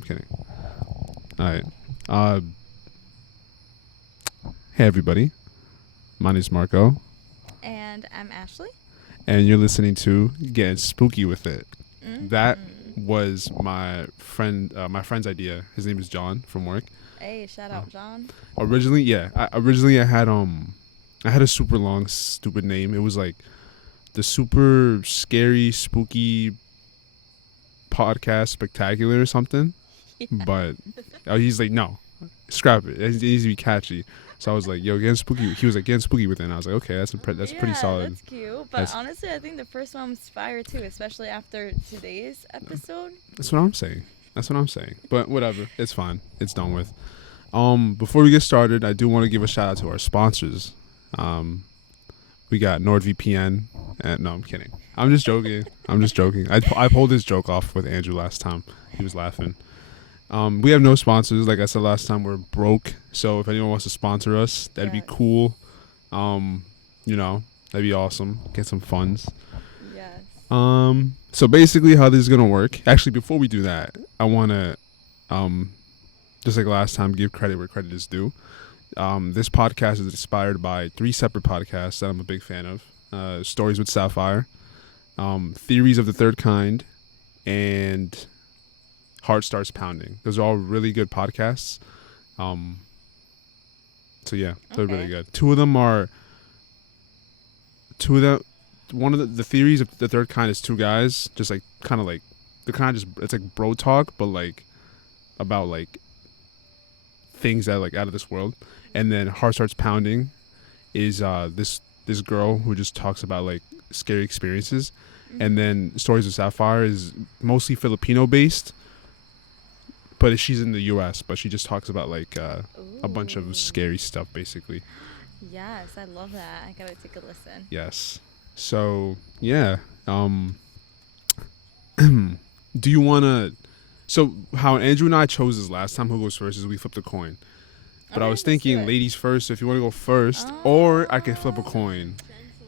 I'm kidding. All right. Hey, everybody. My name's Marco. And I'm Ashley. And you're listening to Getting Spooky with It. That was my friend's idea. His name is John from work. Hey, shout out John. Originally, I had a super long, stupid name. It was like the Super Scary Spooky Podcast Spectacular or something. Yeah. But he's like, no, scrap it. It needs to be catchy. So I was like, yo, Getting Spooky. He was like, Getting Spooky with It. And I was like, okay, that's pretty solid. That's cute. But honestly, I think the first one was fire too, especially after today's episode. That's what I'm saying. But whatever. It's fine. It's done with. Before we get started, I do want to give a shout out to our sponsors. We got NordVPN. No, I'm kidding. I'm just joking. I pulled this joke off with Andrew last time. He was laughing. We have no sponsors. Like I said last time, we're broke. So if anyone wants to sponsor us, that'd be cool. That'd be awesome. Get some funds. Yes. So basically how this is going to work. Actually, before we do that, I want to, just like last time, give credit where credit is due. This podcast is inspired by 3 separate podcasts that I'm a big fan of. Stories with Sapphire, Theories of the Third Kind, and Heart Starts Pounding. Those are all really good podcasts. So yeah, they're really good. One of the Theories of the Third Kind is 2 guys, just like kind of like they're kind of just, it's like bro talk, but like about like things that are like out of this world. And then Heart Starts Pounding is this girl who just talks about like scary experiences. And then Stories of Sapphire is mostly Filipino based, but she's in the US, but she just talks about like a bunch of scary stuff basically. Yes, I love that. I gotta take a listen. Yes. So yeah. Do you wanna? So how Andrew and I chose this last time, who goes first, is we flipped a coin. But I was thinking ladies first, so if you want to go first, or I can flip a coin.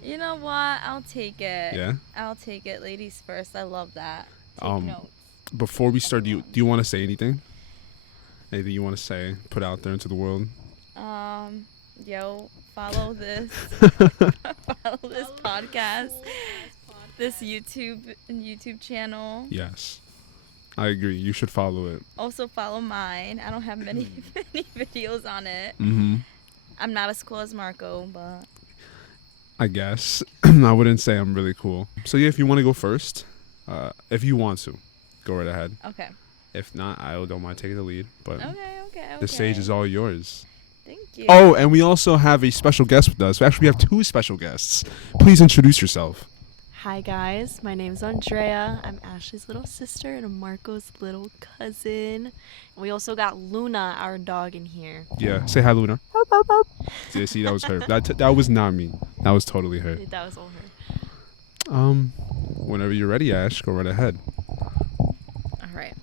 You know what? I'll take it. Yeah? I'll take it. Ladies first. I love that. Take notes. Before we start, do you want to say anything? Anything you want to say, put out there into the world? Follow this podcast, this YouTube channel. Yes. I agree. You should follow it. Also follow mine. I don't have many videos on it. Mm-hmm. I'm not as cool as Marco, but I guess. I wouldn't say I'm really cool. So yeah, if you want to go first, if you want to, go right ahead. Okay. If not, I don't mind taking the lead. But okay. The stage is all yours. Thank you. Oh, and we also have a special guest with us. Actually, we have 2 special guests. Please introduce yourself. Hi guys, my name's Andrea. I'm Ashley's little sister and Marco's little cousin. And we also got Luna, our dog, in here. Yeah, say hi, Luna. Yeah, see, that was her. That was not me. That was totally her. That was all her. Whenever you're ready, Ash, go right ahead. All right.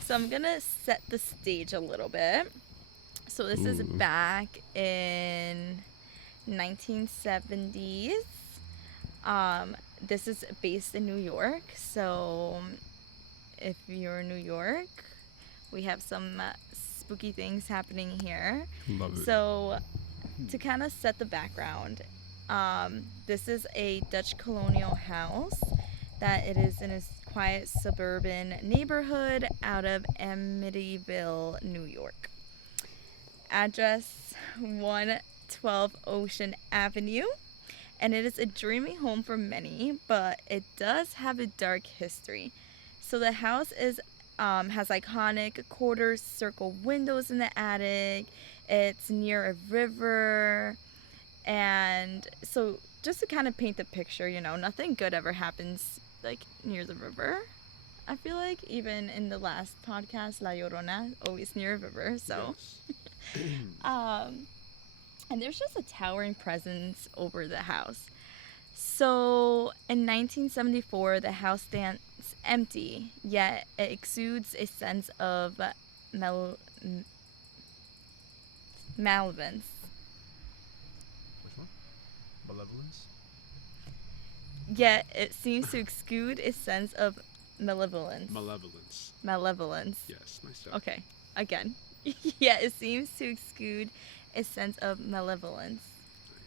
So I'm gonna set the stage a little bit. So this is back in 1970s. This is based in New York, so if you're in New York, we have some spooky things happening here. Love it. So to kind of set the background, this is a Dutch colonial house that it is in a quiet suburban neighborhood out of Amityville, New York. Address 112 Ocean Avenue. And it is a dreamy home for many, but it does have a dark history. So the house has iconic quarter circle windows in the attic. It's near a river. And so just to kind of paint the picture, nothing good ever happens like near the river. I feel like even in the last podcast, La Llorona, always near a river. So, yes. And there's just a towering presence over the house. So in 1974, the house stands empty, yet it exudes a sense of malevolence. Which one? Malevolence? Yet it seems to exude a sense of malevolence. Malevolence. Yes, nice job. Okay, again. Yeah, it seems to exude a sense of malevolence.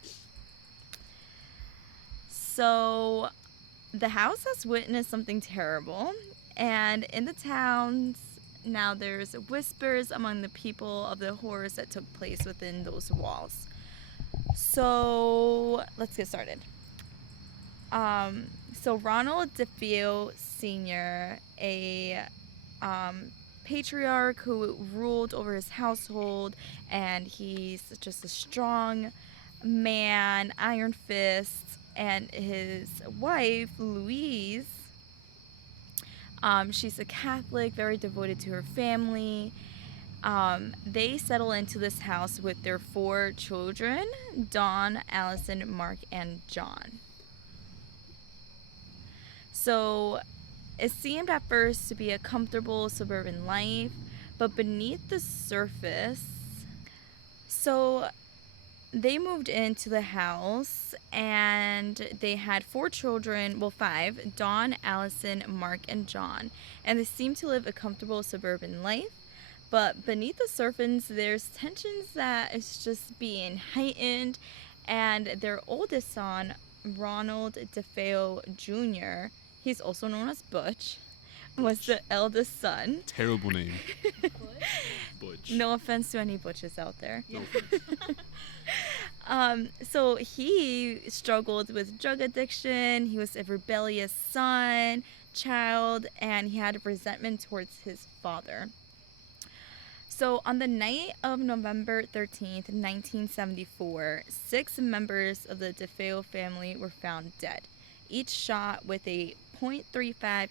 Nice. So, the house has witnessed something terrible, and in the towns now there's whispers among the people of the horrors that took place within those walls. So, let's get started. So Ronald DeFeo Sr., a patriarch who ruled over his household, and he's just a strong man, iron fist, and his wife, Louise, she's a Catholic, very devoted to her family. They settle into this house with their 4 children, Dawn, Allison, Mark, and John. So it seemed at first to be a comfortable suburban life, but beneath the surface, so they moved into the house and they had 4 children, well 5, Dawn, Allison, Mark, and John, and they seemed to live a comfortable suburban life. But beneath the surface, there's tensions that is just being heightened, and their oldest son, Ronald DeFeo Jr., he's also known as Butch, was the eldest son. Terrible name. Butch. No offense to any Butches out there. No offense. So he struggled with drug addiction. He was a rebellious child, and he had resentment towards his father. So on the night of November 13th, 1974, 6 members of the DeFeo family were found dead, each shot with a .35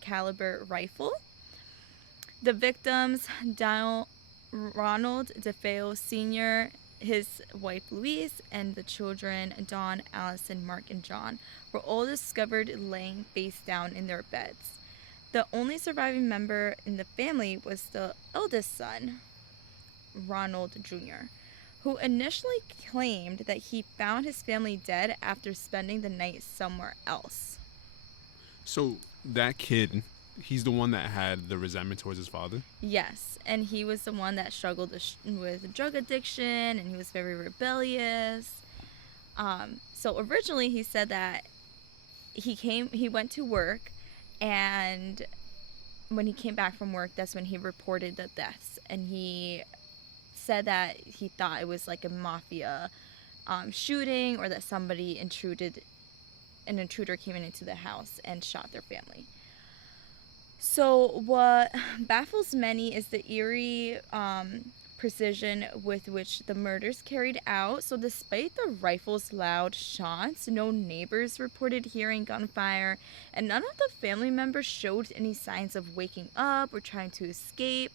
caliber rifle. The victims, Ronald DeFeo Sr., his wife Louise, and the children Dawn, Allison, Mark, and John, were all discovered laying face down in their beds. The only surviving member in the family was the eldest son, Ronald Jr., who initially claimed that he found his family dead after spending the night somewhere else. So that kid, he's the one that had the resentment towards his father? Yes, and he was the one that struggled with drug addiction, and he was very rebellious. So originally he said that he went to work, and when he came back from work, that's when he reported the deaths, and he said that he thought it was like a mafia shooting, or that an intruder came into the house and shot their family. So what baffles many is the eerie precision with which the murders carried out. So despite the rifle's loud shots, no neighbors reported hearing gunfire, and none of the family members showed any signs of waking up or trying to escape,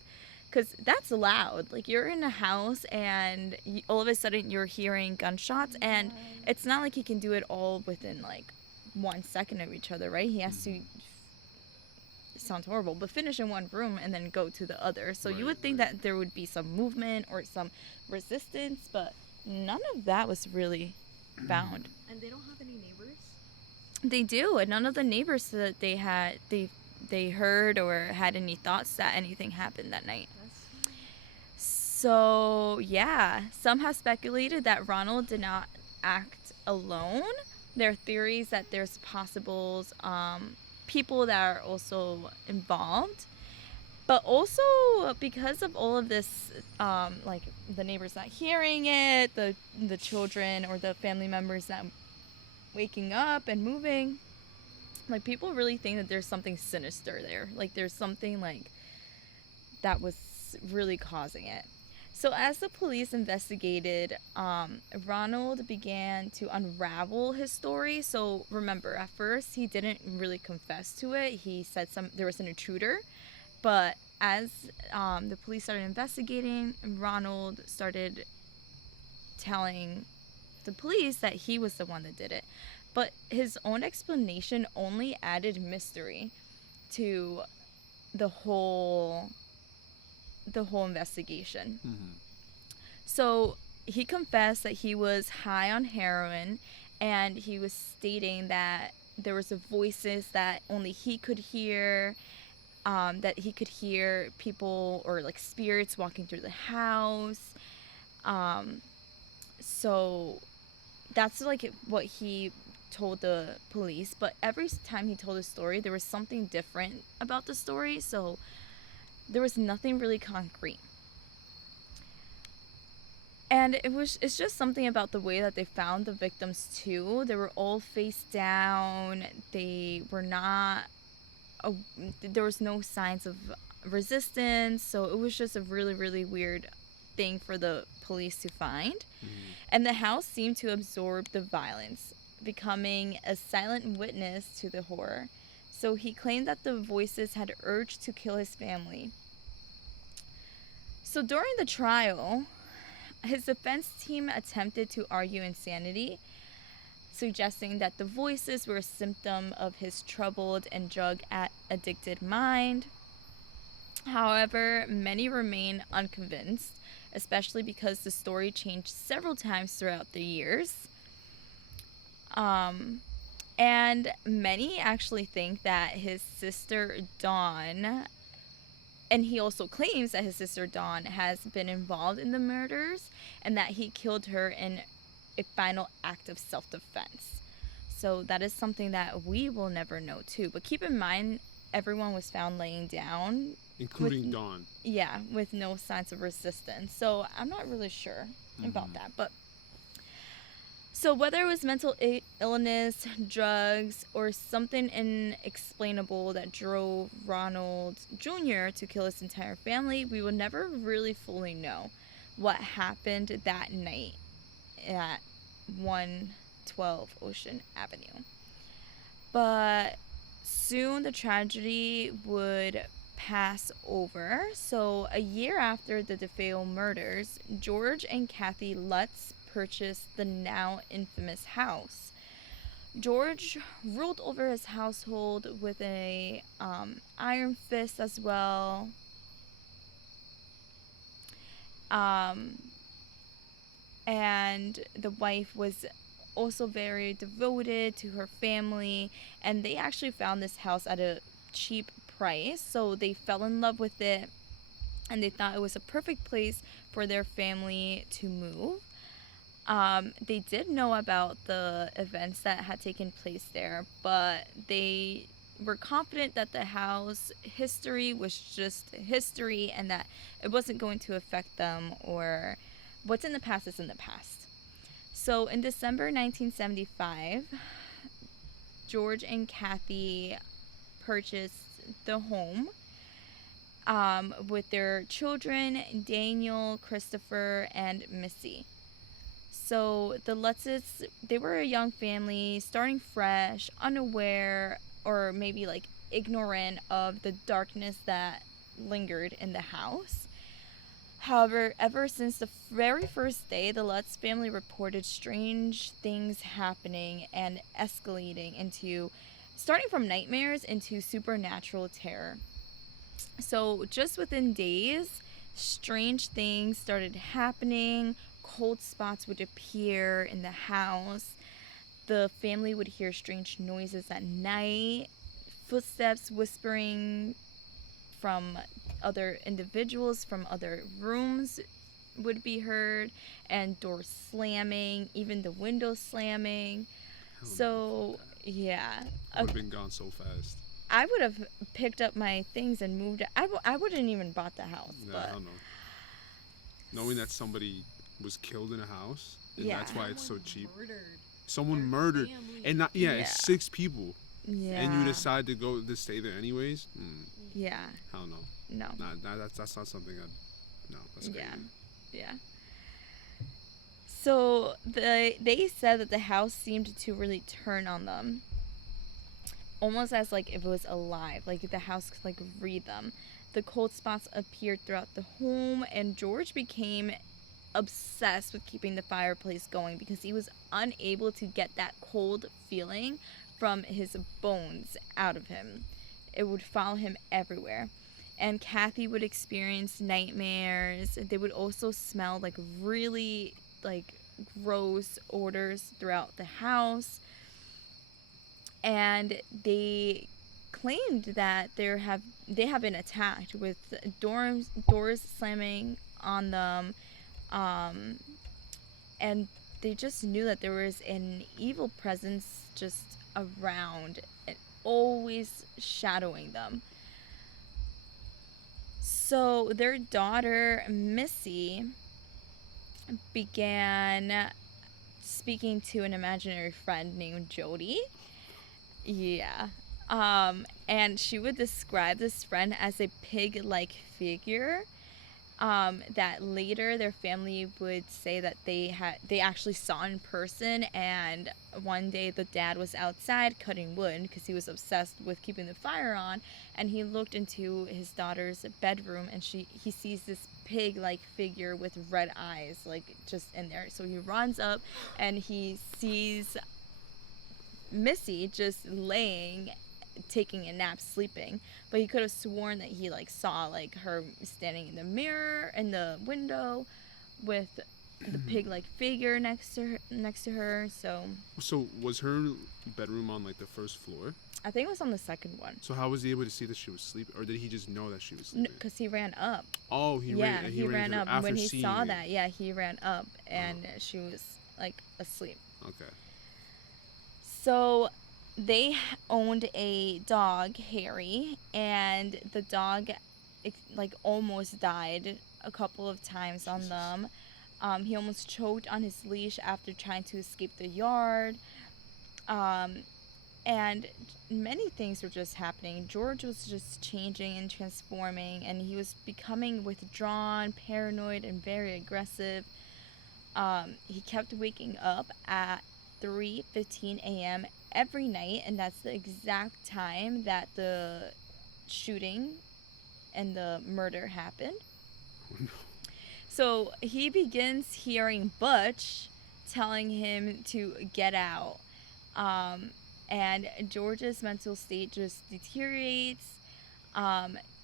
because that's loud. Like, you're in a house and all of a sudden you're hearing gunshots, and it's not like he can do it all within like 1 second of each other, right? He has to, it sounds horrible, but finish in one room and then go to the other. So you would think that there would be some movement or some resistance, but none of that was really found. And they don't have any neighbors? They do, and none of the neighbors said that they heard or had any thoughts that anything happened that night. So yeah, some have speculated that Ronald did not act alone. There are theories that there's possible people that are also involved, but also because of all of this, like the neighbors not hearing it, the children or the family members not waking up and moving, like, people really think that there's something sinister there. Like, there's something like that was really causing it. So as the police investigated, Ronald began to unravel his story. So remember, at first he didn't really confess to it. He said there was an intruder, but as the police started investigating, Ronald started telling the police that he was the one that did it. But his own explanation only added mystery to the whole investigation. Mm-hmm. So he confessed that he was high on heroin, and he was stating that there was voices that only he could hear, that he could hear people or like spirits walking through the house. So that's like what he told the police, but every time he told a story there was something different about the story, so there was nothing really concrete. And it's just something about the way that they found the victims too. They were all face down. They were not there was no signs of resistance, so it was just a really, really weird thing for the police to find. And the house seemed to absorb the violence, becoming a silent witness to the horror. So he claimed that the voices had urged to kill his family. So during the trial, his defense team attempted to argue insanity, suggesting that the voices were a symptom of his troubled and drug-addicted mind. However, many remain unconvinced, especially because the story changed several times throughout the years. And many actually think that his sister Dawn, and he also claims that his sister Dawn has been involved in the murders and that he killed her in a final act of self-defense. So that is something that we will never know too. But keep in mind, everyone was found laying down. Including Dawn. Yeah, with no signs of resistance. So I'm not really sure about that. But so whether it was mental illness, drugs, or something inexplainable that drove Ronald Jr. to kill his entire family, we will never really fully know what happened that night at 112 Ocean Avenue. But soon the tragedy would pass over. So a year after the DeFeo murders, George and Kathy Lutz purchased the now infamous house. George ruled over his household with a iron fist as well. And the wife was also very devoted to her family, and they actually found this house at a cheap price, so they fell in love with it, and they thought it was a perfect place for their family to move. They did know about the events that had taken place there, but they were confident that the house history was just history and that it wasn't going to affect them, or what's in the past is in the past. So in December 1975, George and Kathy purchased the home with their children, Daniel, Christopher, and Missy. So the Lutzes, they were a young family, starting fresh, unaware, or maybe like ignorant of the darkness that lingered in the house. However, ever since the very first day, the Lutz family reported strange things happening and escalating into, starting from nightmares into supernatural terror. So just within days, strange things started happening. Cold spots would appear in the house. The family would hear strange noises at night, footsteps whispering from other individuals from other rooms would be heard, and doors slamming, even the windows slamming. So, yeah. I would have been gone so fast. I would have picked up my things and moved. I wouldn't even bought the house. Yeah, but I don't know. Knowing that somebody was killed in a house, and Yeah. that's why it's so cheap. Murdered. Someone Their murdered, family. and not it's 6 people, Yeah. and you decide to stay there anyways. Yeah. I don't know. No. Nah, that's not something that's crazy. Yeah. So they said that the house seemed to really turn on them, almost as like if it was alive, like the house could like read them. The cold spots appeared throughout the home, and George became obsessed with keeping the fireplace going because he was unable to get that cold feeling from his bones out of him. It would follow him everywhere. And Kathy would experience nightmares. They would also smell like really like gross odors throughout the house. and they claimed that they have been attacked with doors slamming on them, and they just knew that there was an evil presence just around and always shadowing them. So their daughter Missy began speaking to an imaginary friend named Jody. Yeah. And she would describe this friend as a pig-like figure. That later their family would say that they actually saw in person, and one day the dad was outside cutting wood because he was obsessed with keeping the fire on, and he looked into his daughter's bedroom, and he sees this pig-like figure with red eyes, like just in there. So he runs up and he sees Missy just laying, taking a nap, sleeping, but he could have sworn that he like saw like her standing in the mirror in the window with the pig-like figure next to her. So was her bedroom on like the first floor? I think it was on the second one. So how was he able to see that she was sleeping, or did he just know that she was sleeping? Because he ran up. Oh, he ran up. after When he seeing saw it. that, he ran up, and she was like asleep. Okay. So they owned a dog, Harry, and the dog like almost died a couple of times on them. He almost choked on his leash after trying to escape the yard. And many things were just happening. George was just changing and transforming, and he was becoming withdrawn, paranoid, and very aggressive. He kept waking up at 3:15 a.m. every night, and that's the exact time that the shooting and the murder happened. So he begins hearing Butch telling him to get out. And George's mental state just deteriorates.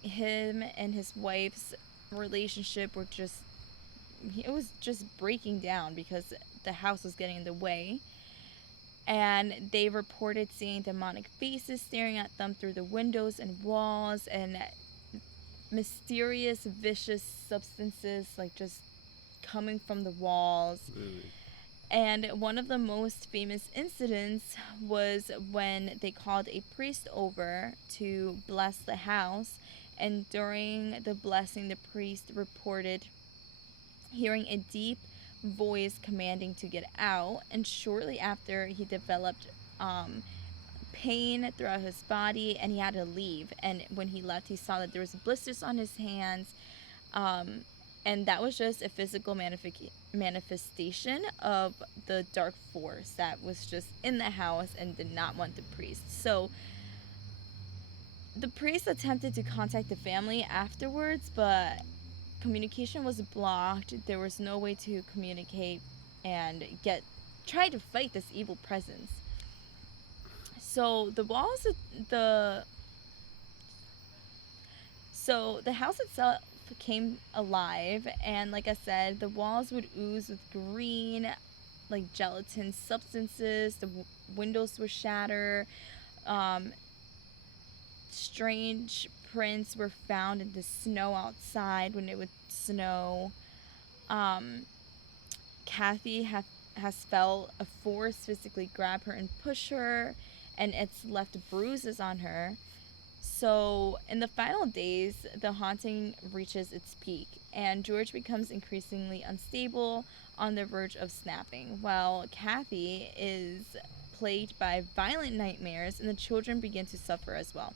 Him and his wife's relationship it was just breaking down because the house was getting in the way. And they reported seeing demonic faces staring at them through the windows and walls, and mysterious, vicious substances like just coming from the walls. Really? And one of the most famous incidents was when they called a priest over to bless the house, and during the blessing, the priest reported hearing a deep voice commanding to get out, and shortly after he developed pain throughout his body and he had to leave. And when he left, he saw that there was blisters on his hands, and that was just a physical manifestation of the dark force that was just in the house and did not want the priest. So the priest attempted to contact the family afterwards, but communication was blocked. There was no way to communicate and try to fight this evil presence. So the house itself came alive, and like I said, the walls would ooze with green, like gelatin substances. The windows would shatter. Strange prints were found in the snow outside when it would snow. Kathy has felt a force physically grab her and push her, and it's left bruises on her. So in the final days, the haunting reaches its peak, and George becomes increasingly unstable, on the verge of snapping, while Kathy is plagued by violent nightmares, and the children begin to suffer as well.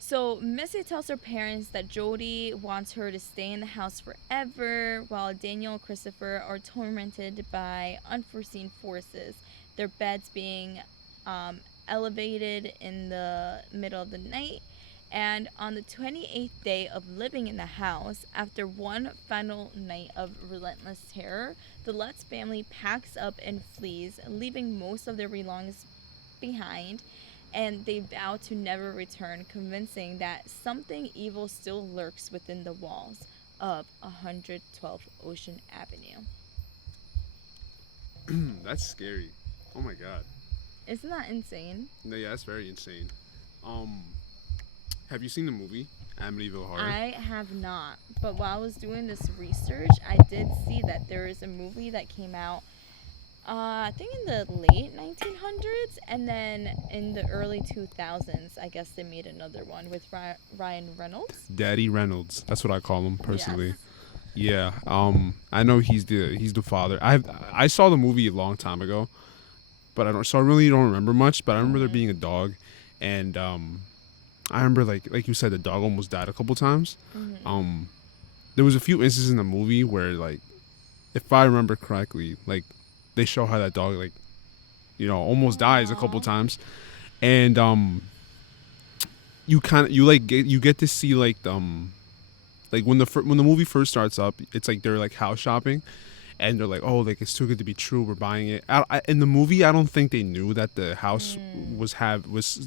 So Missy tells her parents that Jody wants her to stay in the house forever, while Daniel and Christopher are tormented by unforeseen forces, their beds being elevated in the middle of the night. And on the 28th day of living in the house, after one final night of relentless terror, the Lutz family packs up and flees, leaving most of their belongings behind, and they vow to never return, convincing that something evil still lurks within the walls of 112 Ocean Avenue. That's scary. Oh my god. Isn't that insane? No, yeah, that's very insane. Have you seen the movie Amityville Horror? I have not. But while I was doing this research, I did see that there is a movie that came out, I think in the late 1900s, and then in the early 2000s, I guess they made another one with Ryan Reynolds. Daddy Reynolds. That's what I call him personally. Yes. Yeah. I know he's the father. I saw the movie a long time ago, but I really don't remember much. But I remember there being a dog, and I remember like you said, the dog almost died a couple times. Mm-hmm. There was a few instances in the movie where, like, if I remember correctly, like they show how that dog, like, almost dies a couple times, and you get to see like when the movie first starts up, it's like they're like house shopping, and they're like, oh, like it's too good to be true, we're buying it. In the movie, I don't think they knew that the house was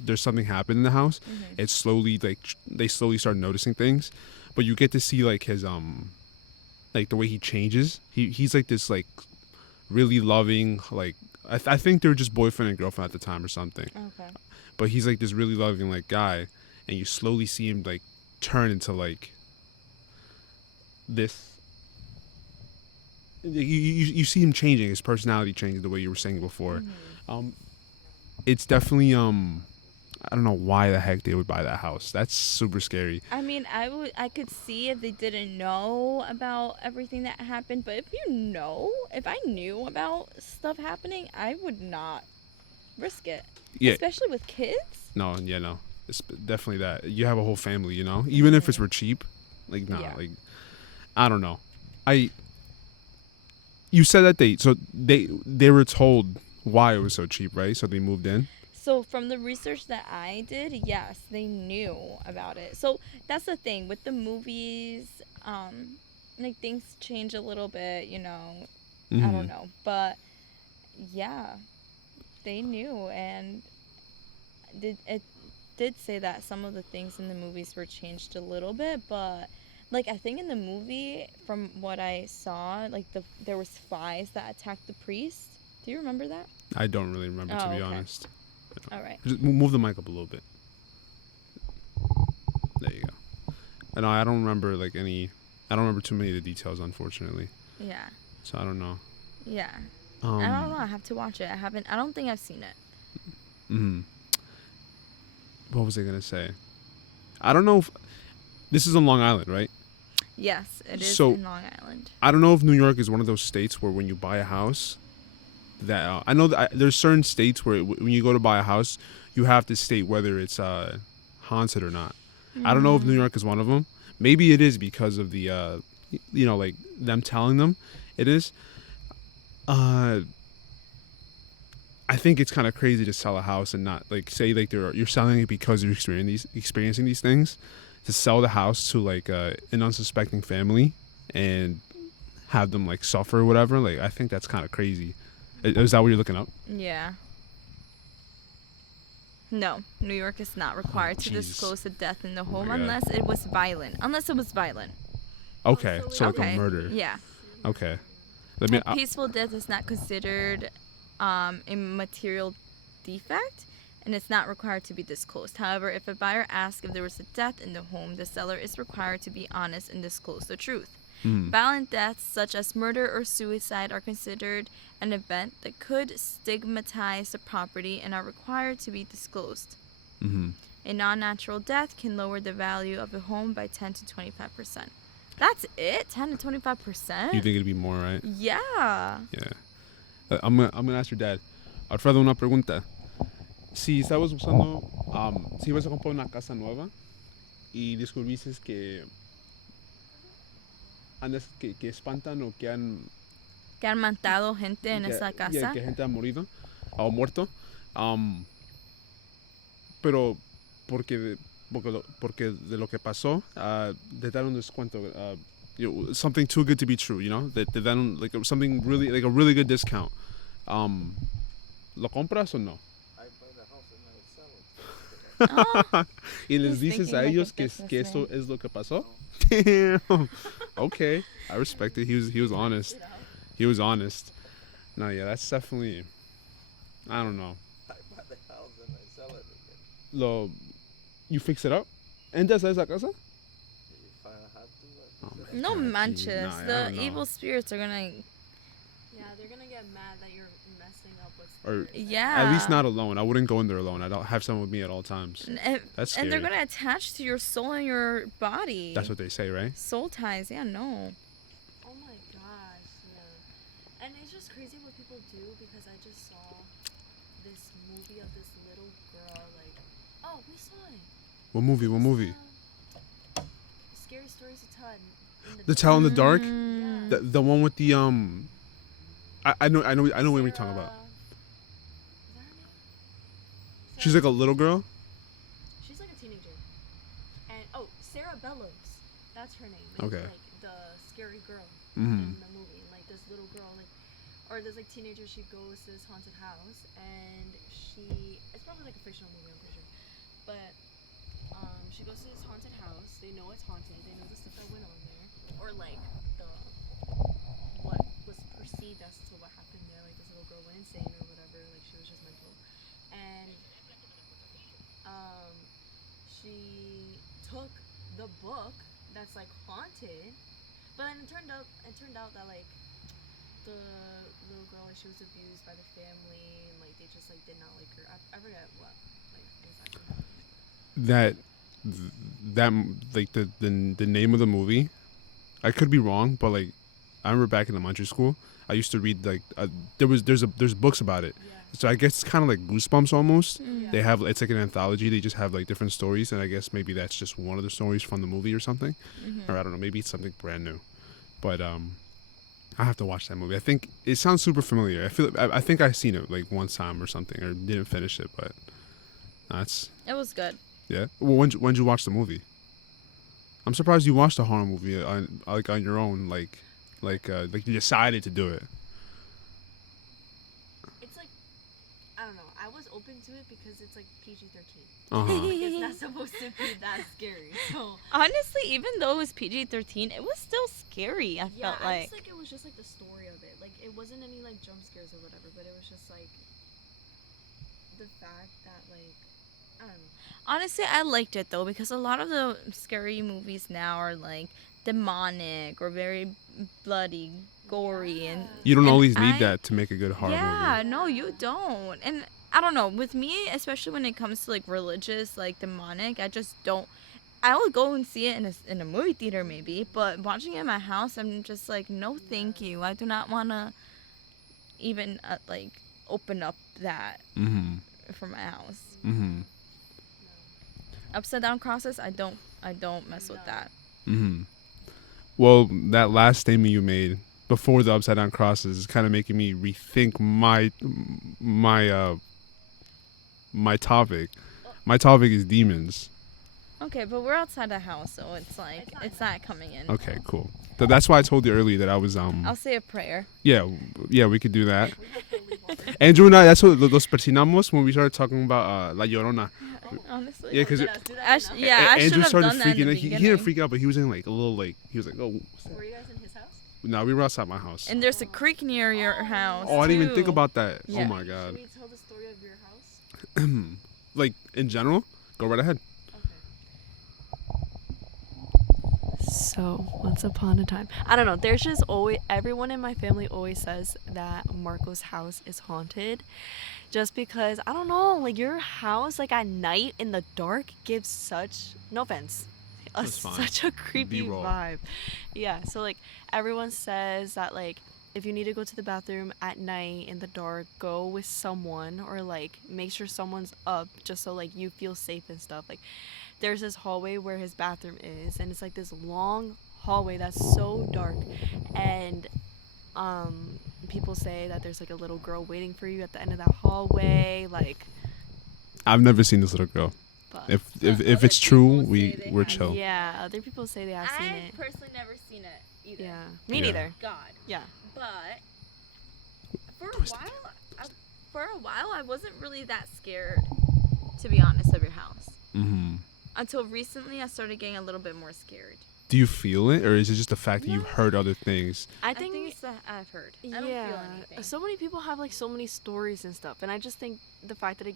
there's something happened in the house. Mm-hmm. It's slowly they slowly start noticing things, but you get to see like his like the way he changes. He's like this like really loving, like I think they were just boyfriend and girlfriend at the time or something. Okay. But he's like this really loving like guy, and you slowly see him like turn into like this. You see him changing, his personality changing, the way you were saying before. Mm-hmm. It's definitely I don't know why the heck they would buy that house. That's super scary. I mean, I could see if they didn't know about everything that happened, but if I knew about stuff happening, I would not risk it. Yeah. Especially with kids. No, it's definitely that. You have a whole family, even if it's for cheap. Like, nah, Yeah. like, I don't know. You said that they were told why it was so cheap, right? So they moved in. So from the research that I did, yes, they knew about it. So that's the thing with the movies. Like things change a little bit, Mm-hmm. I don't know, but yeah, they knew, and it did say that some of the things in the movies were changed a little bit, but like I think in the movie, from what I saw, like there was flies that attacked the priest. Do you remember that? I don't really remember, to be okay. honest. All right. Just move the mic up a little bit. There you go. I don't remember I don't remember too many of the details, unfortunately. Yeah. So I don't know. Yeah. I don't know. I have to watch it. I don't think I've seen it. Mm-hmm. What was I gonna say? I don't know if this is on Long Island, right? Yes, it is So, in Long Island. I don't know if New York is one of those states where when you buy a house, that I know that there's certain states where when you go to buy a house, you have to state whether it's haunted or not. I don't know if New York is one of them. Maybe it is because of the like them telling them it is. I think it's kind of crazy to sell a house and not like say like you're selling it because you're experiencing these things, to sell the house to like an unsuspecting family and have them like suffer or whatever. Like I think that's kind of crazy. Is that what you're looking up? Yeah. No, New York is not required to jeez. disclose a death in the home God. unless it was violent. Okay, so Okay. like a murder. Yeah. Okay. A peaceful death is not considered a material defect, and it's not required to be disclosed. However, if a buyer asks if there was a death in the home, the seller is required to be honest and disclose the truth. Violent deaths, such as murder or suicide, are considered an event that could stigmatize the property and are required to be disclosed. Mm-hmm. A non-natural death can lower the value of a home by 10 to 25%. That's it? 10 to 25%? You think it'd be more, right? Yeah. Yeah. I'm gonna ask your dad. Alfredo, una pregunta. Si estabas usando, si vas a comprar una casa nueva y descubriste que que espantan o que han matado gente en esa casa. que gente ha morido o muerto, pero porque de lo que pasó, te dan un descuento, something too good to be true, te dan like something really, like a really good discount. ¿Lo compras o no? Oh, Y les he's dices thinking a like ellos a que esto businessman. es lo que pasó. Damn. Okay, I respect it. He was honest. He was honest. No, yeah, that's definitely, I don't know. you fix it up. And that's esa casa? If I had to, Oh, I'd man. No Gee, manches. nah, I The don't know. evil spirits are gonna. Yeah, they're gonna get mad that you're messing up what's Or Yeah. at least not alone. I wouldn't go in there alone. I'd have someone with me at all times. That's and they're scary. gonna attach to your soul and your body. That's what they say, right? Soul ties. Yeah, no. Oh my gosh, yeah. And it's just crazy what people do because I just saw this movie of this little girl, like, oh, we saw it. What movie? What movie? Scary Stories to Tell in The Tell in the Dark. Mm. The one with the I know what we're talking about. Is that her name? She's like a little girl. She's like a teenager. And Sarah Bellows. That's her name. Okay. Like the scary girl Mm-hmm. in the movie. Like this little girl, like, or this like teenager. She goes to this haunted house, and it's probably like a fictional movie. I'm pretty sure, but she goes to this haunted house. They know it's haunted. They know the stuff that went on there, or like what was perceived as to what happened there. Like this little girl went insane or whatever. Like she was just mental, and she took the book that's like haunted, but then it turned out that like the little girl, like, she was abused by the family, and like they just like did not like her. I forget what like exactly happened. That like the name of the movie, I could be wrong, but like I remember back in elementary school, I used to read like there's books about it. Yeah. So I guess it's kind of like Goosebumps almost. Mm. They have it's like an anthology. They just have like different stories, and I guess maybe that's just one of the stories from the movie or something, Mhm. or I don't know. Maybe it's something brand new, but I have to watch that movie. I think it sounds super familiar. I think I've seen it like one time or something, or didn't finish it, but that's It was good. yeah. Well, when'd you watch the movie? I'm surprised you watched a horror movie on your own, like you decided to do it. It's like, I don't know. I was open to it because it's like PG-13. Uh-huh. Like it's not supposed to be that scary. So Honestly, even though it was PG-13, it was still scary. I yeah, felt I like. just like it was just like the story of it. Like it wasn't any like jump scares or whatever, but it was just like the fact that like I don't know. Honestly, I liked it though because a lot of the scary movies now are like demonic or very bloody, gory, and You don't And always need I- that to make a good horror yeah, movie. no, you don't. And I don't know, with me, especially when it comes to like religious, like demonic, I just don't. I would go and see it in a movie theater maybe, but watching it in my house, I'm just like, no, thank you. I do not want to even like open up that Mm-hmm. from my house. Mm-hmm. Upside down crosses, I don't mess with that. Mm-hmm. Well, that last statement you made before the upside down crosses is kind of making me rethink my topic. My topic is demons. Okay, but we're outside the house, so it's like it's not coming in. Okay, cool. That's why I told you earlier that I was I'll say a prayer. yeah, we could do that. Andrew and I, that's what los persinamos when we started talking about La Llorona. Honestly. Yeah, because Yeah, I should Andrew have started done that in freaking the out. He didn't beginning. freak out, but he was in like a little like he was like, oh. Were you guys in his house? No, we were outside my house. And there's a creek near your house. Oh, I didn't even think too. about that. Yeah. Oh my god. Should we tell the story of your house? Like in general, go right ahead. So, once upon a time. I don't know. There's just always, everyone in my family always says that Marco's house is haunted. Just because, I don't know, like your house, like at night in the dark, gives such, no offense, That's fine. such a creepy raw. vibe. Yeah, so like everyone says that like if you need to go to the bathroom at night in the dark, go with someone or like make sure someone's up just so like you feel safe and stuff. Like there's this hallway where his bathroom is, and it's like this long hallway that's so dark, and people say that there's like a little girl waiting for you at the end of that hallway, like. I've never seen this little girl. But If Other it's true, people say they we're have chill. yeah, other people say they have seen it. personally never seen it either. Yeah, me Yeah. neither. God. Yeah. But for a Twisted. while, I wasn't really that scared, to be honest, of your house. Mm-hmm. Until recently, I started getting a little bit more scared. Do you feel it, or is it just the fact that you've No. heard other things? I think it's that I've heard. I don't feel anything. So many people have like so many stories and stuff, and I just think the fact that it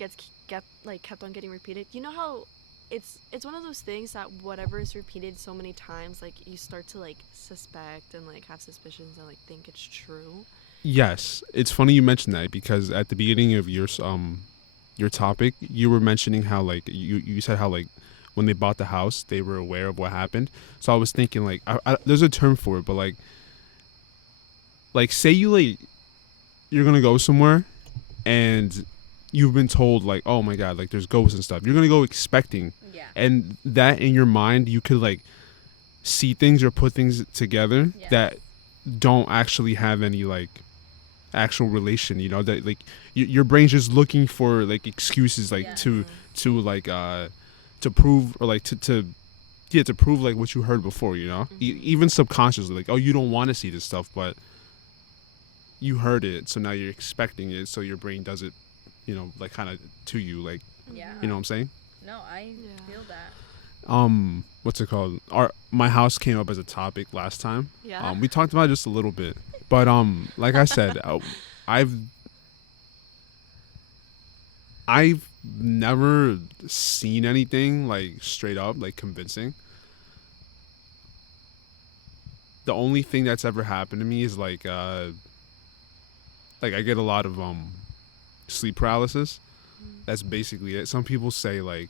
kept on getting repeated. You know how it's one of those things that whatever is repeated so many times, like you start to like suspect and like have suspicions and like think it's true. Yes, it's funny you mentioned that because at the beginning of your topic, you were mentioning how like you said how like when they bought the house, they were aware of what happened. So I was thinking like there's a term for it, but like say you're gonna go somewhere and you've been told like, oh my god, like there's ghosts and stuff. You're gonna go expecting, Yeah. and that in your mind you could like see things or put things together Yes. that don't actually have any like actual relation. You know that like your brain's just looking for like excuses like Yeah. to like to prove or like to prove like what you heard before, you know. Even subconsciously, like, oh, you don't want to see this stuff, but you heard it, so now you're expecting it, so your brain does it, you know, like kind of to you, like, Yeah. you know what I'm saying. No, I Yeah. feel that. What's it called, my house came up as a topic last time. Yeah. We talked about it just a little bit, but like I said, I've never seen anything like straight up like convincing. The only thing that's ever happened to me is like I get a lot of sleep paralysis. That's basically it. Some people say like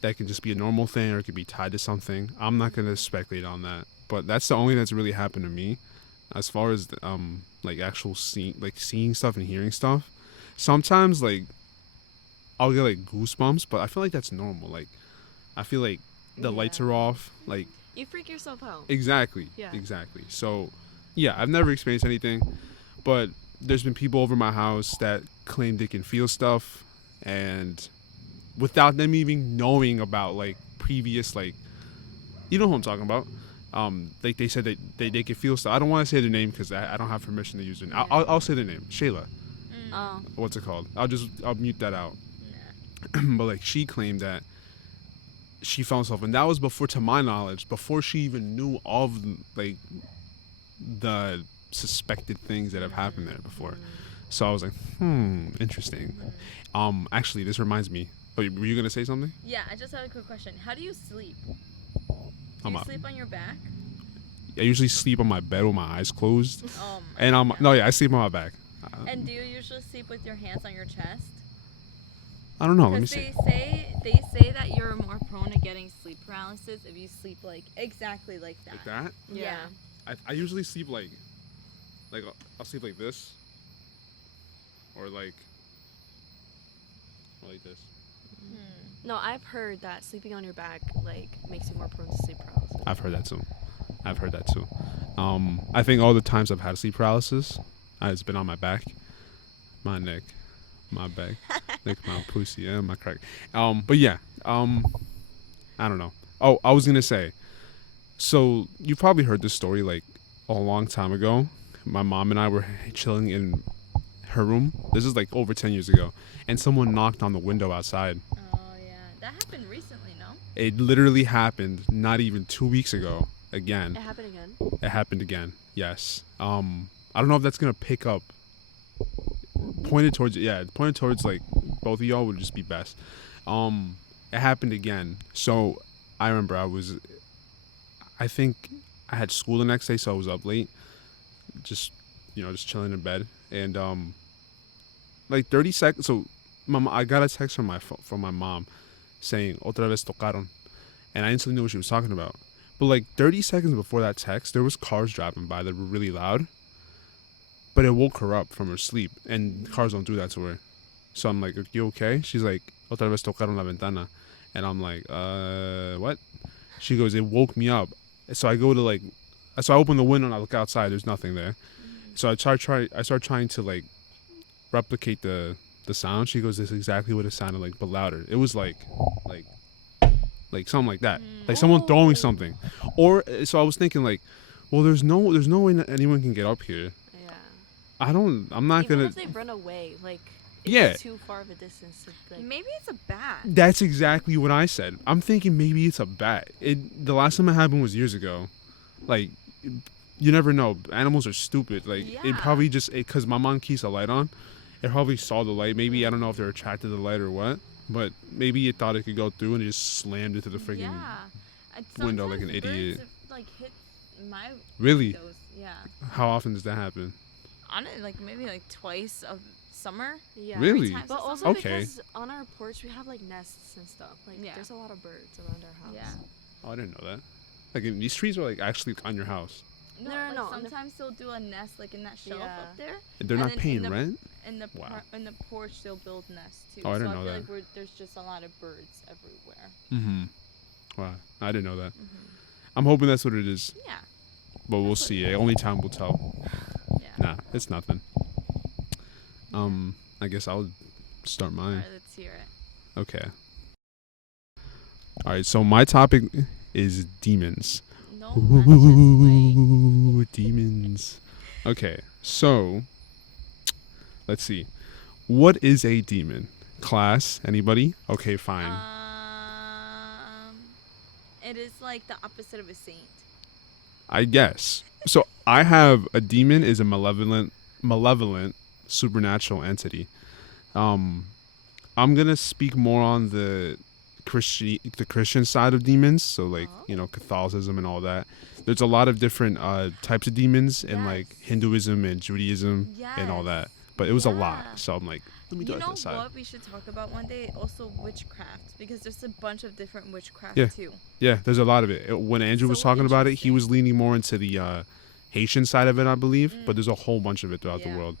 that can just be a normal thing or it could be tied to something. I'm not gonna speculate on that, but that's the only that's really happened to me. As far as like actual seeing stuff and hearing stuff, sometimes like I'll get like goosebumps, but I feel like that's normal. Like I feel like the lights are off. Like You freak yourself out. exactly. Yeah. Exactly. So yeah, I've never experienced anything, but there's been people over my house that claim they can feel stuff, and without them even knowing about like previous like, you know who I'm talking about. Like they said that they could feel stuff. I don't want to say their name because I don't have permission to use it. I'll say their name, Shayla. Oh. What's it called? I'll mute that out. Nah. But like she claimed that she found stuff, and that was before, to my knowledge, before she even knew of like the suspected things that have happened there before. So I was like, interesting. Actually, this reminds me. Oh, were you gonna say something? Yeah, I just had a quick question. How do you sleep? Do I'm you up. sleep on your back? I usually sleep on my bed with my eyes closed, Oh my and God. I sleep on my back. And do you usually sleep with your hands on your chest? I don't know. Let me Because see. they say that you're more prone to getting sleep paralysis if you sleep like exactly like that. Like that? Yeah. I usually sleep like I'll sleep like this, or like this. No, I've heard that sleeping on your back like makes you more prone to sleep paralysis. I've heard that too. I think all the times I've had sleep paralysis, it's been on my back, my neck, my back, like my pussy, and my crack. But yeah, I don't know. Oh, I was gonna say, so you probably heard this story like a long time ago. My mom and I were chilling in her room. This is like over 10 years ago, and someone knocked on the window outside. Oh yeah, that happened recently, no? It literally happened not even 2 weeks ago. Again. It happened again. It happened again. Yes. I don't know if that's gonna pick up. Pointed towards like both of y'all would just be best. It happened again. So I remember I think I had school the next day, so I was up late, just chilling in bed, and like 30 seconds. So I got a text from my mom saying "otra vez tocaron," and I instantly knew what she was talking about. But like 30 seconds before that text, there was cars driving by that were really loud. But it woke her up from her sleep, and cars don't do that to her. So I'm like, "Are you okay?" She's like, "Otra vez tocaron la ventana," and I'm like, what?" She goes, "It woke me up." So I open the window and I look outside. There's nothing there. So I start trying to like replicate the sound. She goes, "This is exactly what it sounded like, but louder." It was like something like that, like someone throwing something. Or so I was thinking like, well, there's no way that anyone can get up here. Yeah. I'm not Even gonna. if they run away, like Yeah. Too far of a distance to like. Maybe it's a bat. That's exactly what I said. I'm thinking maybe it's a bat. The last time it happened was years ago. Like, you never know. Animals are stupid. Like, it Yeah. probably just, because my mom keeps a light on, it probably saw the light. Maybe, I don't know if they're attracted to the light or what, but maybe it thought it could go through and it just slammed into the freaking window like an Sometimes idiot. birds, like hit my Really? windows. Yeah. How often does that happen? On it, like maybe like twice a summer. Yeah. Really? times But a also summer. Okay. because on our porch we have like nests and stuff. Like Yeah. there's a lot of birds around our house. Yeah. Oh, I didn't know that. Like, these trees are, like, actually on your house. No, No, like no, sometimes they'll do a nest like in that shelf Yeah. up there. They're And not then paying rent? In the Wow. in the porch they'll build nests too. Oh, I didn't so know I feel that. like there's just a lot of birds everywhere. Mm-hmm. Wow. I didn't know that. Mm-hmm. I'm hoping that's what it is, Yeah. but we'll That's what see. it is. Only time will tell. Yeah. Nah, it's nothing. I guess I'll start mine. Alright, let's hear it. Okay. All right, so my topic is demons. No mentions, Ooh, demons. Okay, so let's see. What is a demon? Class? Anybody? Okay, fine. It is like the opposite of a saint. I guess. So I have a demon is a malevolent supernatural entity. I'm gonna speak more on the Christian side of demons, so like Catholicism and all that. There's a lot of different types of demons in like Yes. Hinduism and Judaism and all that. But it was a lot, Yeah. so I'm like, let me do You it to know the side. what we should talk about one day? Also witchcraft, because there's a bunch of different witchcraft Yeah. too. Yeah, there's a lot of it. When Andrew was So talking about it, he interesting. was leaning more into the Haitian side of it, I believe. But Mm. there's a whole bunch of it throughout the Yeah. world.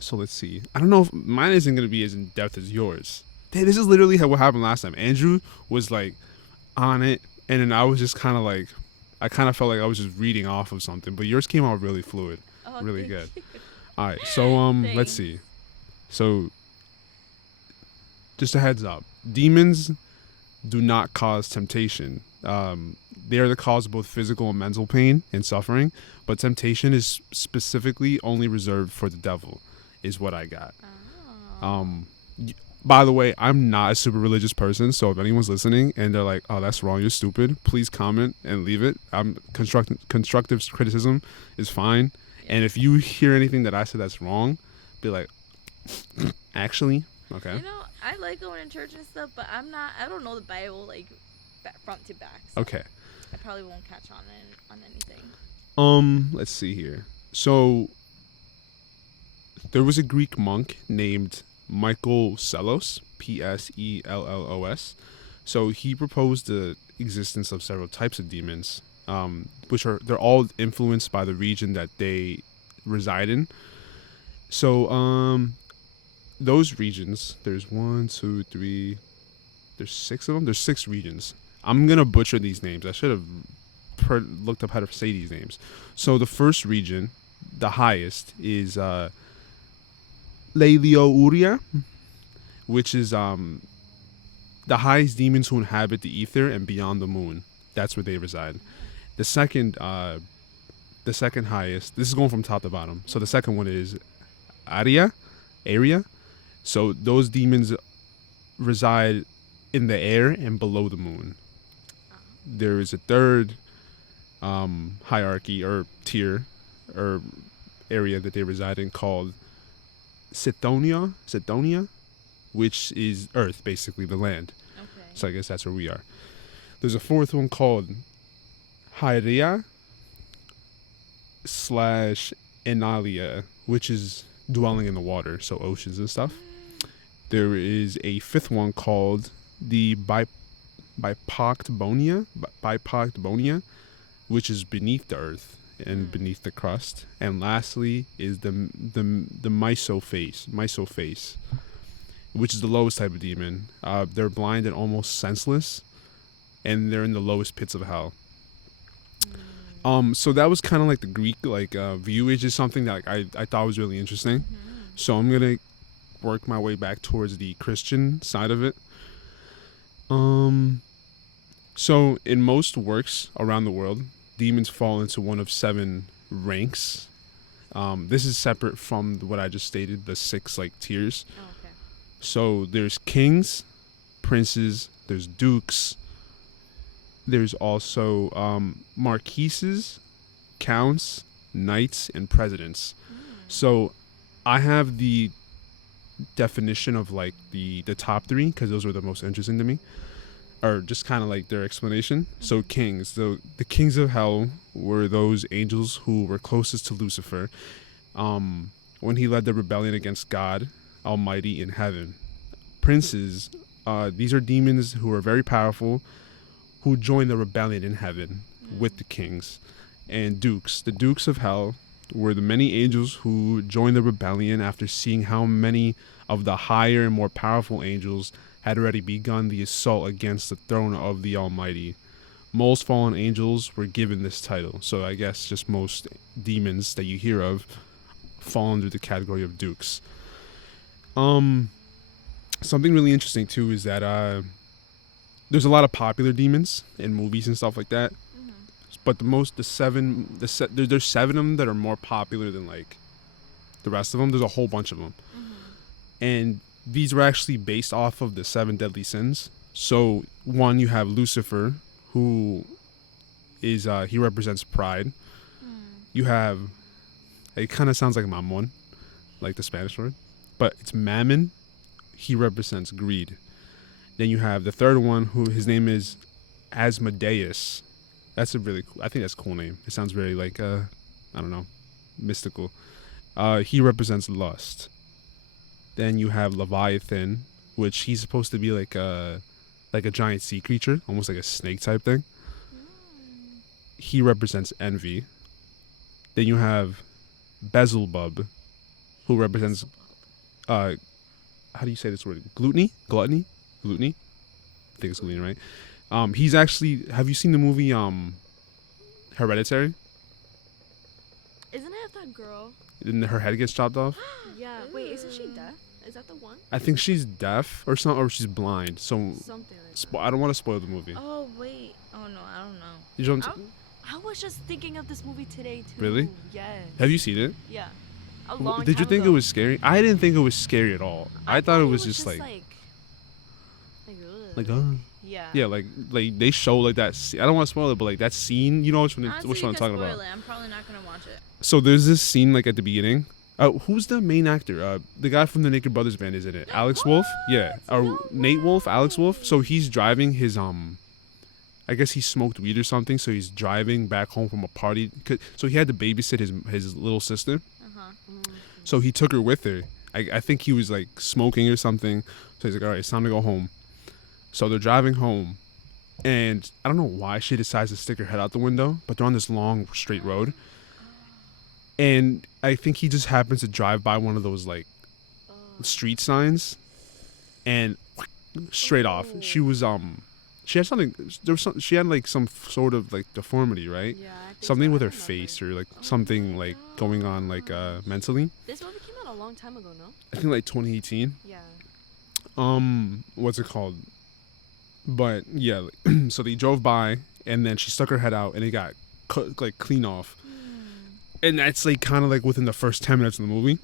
So let's see. I don't know if mine isn't gonna be as in depth as yours. This is literally what happened last time. Andrew was like on it, and then I was just kind of like, I kind of felt like I was just reading off of something. But yours came out really fluid, Oh, really thank good. you. All right, so let's Thanks. see. So just a heads up, demons do not cause temptation. They are the cause of both physical and mental pain and suffering, but temptation is specifically only reserved for the devil, is what I got. Oh. By the way, I'm not a super religious person, so if anyone's listening and they're like, "Oh, that's wrong, you're stupid," please comment and leave it. Constructive criticism is fine, and if you hear anything that I said that's wrong, be like, "Actually, okay." You know, I like going to church and stuff, but I don't know the Bible like front to back. So Okay. I probably won't catch on anything. Let's see here. So there was a Greek monk named Michael Psellos, Psellos. So he proposed the existence of several types of demons, they're all influenced by the region that they reside in. So those regions, there's 6 of them. There's 6 regions. I'm gonna butcher these names. I should have looked up how to say these names. So the first region, the highest, is Leliouria, which is the highest demons who inhabit the ether and beyond the moon. That's where they reside. The second highest. This is going from top to bottom. So the second one is Aria. So those demons reside in the air and below the moon. There is a third hierarchy or tier or area that they reside in called Sithonia, which is Earth, basically the land. Okay. So I guess that's where we are. There's a fourth one called Hyria / Enalia, which is dwelling in the water, so oceans and stuff. There is a fifth one called the Bipoctobonia, which is beneath the earth and beneath the crust. And lastly is the Mysoface, which is the lowest type of demon. They're blind and almost senseless, and they're in the lowest pits of hell. So that was kind of like the Greek view, which is something that I thought was really interesting. So I'm gonna work my way back towards the Christian side of it. So in most works around the world, demons fall into one of 7 ranks. This is separate from what I just stated, the 6 like tiers. Oh, okay. So there's kings, princes, there's dukes, there's also marquises, counts, knights, and presidents. So I have the definition of like the top 3 because those were the most interesting to me, or just kind of like their explanation. So kings, the kings of hell were those angels who were closest to Lucifer when he led the rebellion against God Almighty in heaven. Princes, these are demons who are very powerful, who joined the rebellion in heaven with the kings. And dukes, the dukes of hell were the many angels who joined the rebellion after seeing how many of the higher and more powerful angels had already begun the assault against the throne of the Almighty. Most fallen angels were given this title, so I guess just most demons that you hear of fall under the category of dukes. Something really interesting too is that there's a lot of popular demons in movies and stuff like that. But there's 7 of them that are more popular than like the rest of them. There's a whole bunch of them. And these were actually based off of the 7 deadly sins. So one, you have Lucifer, who is he represents pride. You have, it kind of sounds like Mammon, like the Spanish word, but it's Mammon. He represents greed. Then you have the third one, who his name is Asmodeus. That's a really cool, I think that's a cool name. It sounds very like, I don't know, mystical. He represents lust. Then you have Leviathan, which he's supposed to be like a giant sea creature, almost like a snake type thing. He represents envy. Then you have Beelzebub, who represents, how do you say this word? Gluttony? I think it's gluttony, right? He's actually, have you seen the movie Hereditary? Isn't it that girl? And her head gets chopped off? Yeah. Wait, isn't she deaf? Is that the one? I think she's deaf or something, or she's blind. So Something like that. I don't want to spoil the movie. Oh wait. Oh no, I don't know. You know what I'm I was just thinking of this movie today too. Really? Yes. Have you seen it? Yeah. A long Did you time think ago. it was scary? I didn't think it was scary at all. I thought it was just like ugh. Yeah. yeah, like they show like that. I don't want to spoil it, but like that scene, you know which one, Honestly, which one I'm you can talking spoil about. it. I'm probably not gonna watch it. So there's this scene like at the beginning. Who's the main actor? The guy from the Naked Brothers band is in it. Alex Wolf? Yeah. Nate Wolf, Alex Wolf. So he's driving his I guess he smoked weed or something, so he's driving back home from a party. So he had to babysit his little sister. So he took her with her. I think he was like smoking or something. So he's like, all right, it's time to go home. So they're driving home. And I don't know why she decides to stick her head out the window, but they're on this long straight road. And I think he just happens to drive by one of those like street signs, and straight off, she was she had something. She had like some sort of like deformity, right? Yeah. I think Something so. with I her remember. face or like something like going on like mentally. This movie came out a long time ago, no? I think like 2018. Yeah. What's it called? But yeah, so they drove by, and then she stuck her head out, and it got cut like clean off. And that's like kind of like within the first 10 minutes of the movie.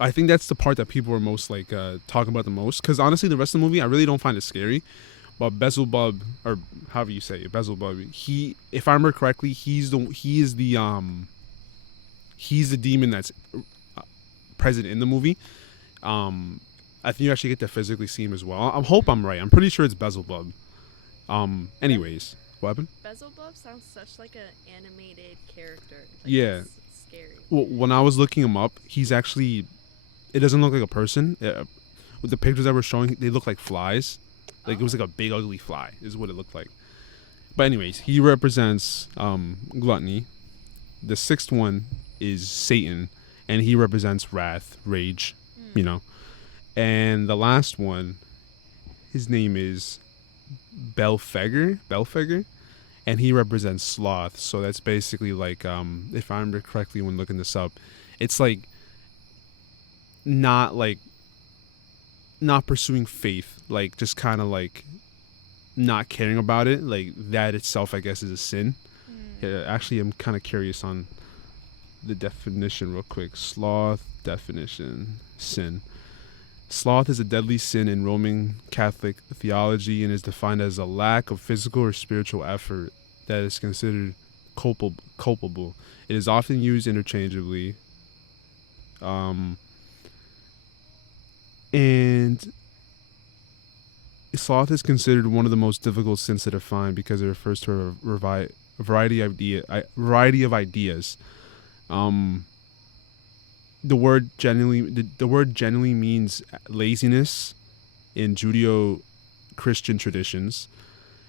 I think that's the part that people are most like talking about the most, because honestly the rest of the movie I really don't find it scary. But Beelzebub, or however you say it, Beelzebub, he, if I remember correctly, he's the demon that's present in the movie. I think you actually get to physically see him as well. I hope I'm right. I'm pretty sure it's Beelzebub. Anyways, what happened? Beelzebub sounds such like an animated character. Like, Yeah. It's scary. Well, when I was looking him up, he's actually, it doesn't look like a person. With the pictures that were showing, they look like flies. Like it was like a big ugly fly is what it looked like. But anyways, he represents gluttony. The 6th one is Satan, and he represents wrath, rage, you know. And the last one, his name is Belfegor, and he represents sloth. So that's basically like, if I remember correctly when looking this up, it's like not pursuing faith, like just kind of like not caring about it. Like that itself, I guess, is a sin. Yeah, actually, I'm kind of curious on the definition real quick. Sloth definition. Sin. Sloth is a deadly sin in Roman Catholic theology and is defined as a lack of physical or spiritual effort that is considered culpable. It is often used interchangeably. And sloth is considered one of the most difficult sins to define because it refers to a variety of ideas. The word generally means laziness in Judeo-Christian traditions.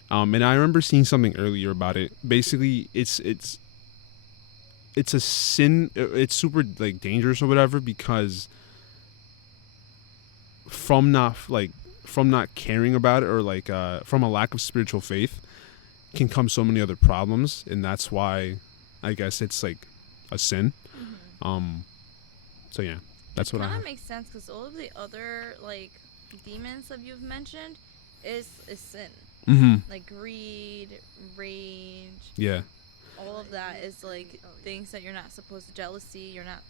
And I remember seeing something earlier about it. Basically, it's a sin. It's super like dangerous or whatever because from not caring about it or like from a lack of spiritual faith can come so many other problems, and that's why I guess it's like a sin. So yeah, that's what I Kind have. of makes sense because all of the other like demons that you've mentioned is sin. Like greed, rage. Yeah. All of that is like things that you're not supposed to. Jealousy, you're not.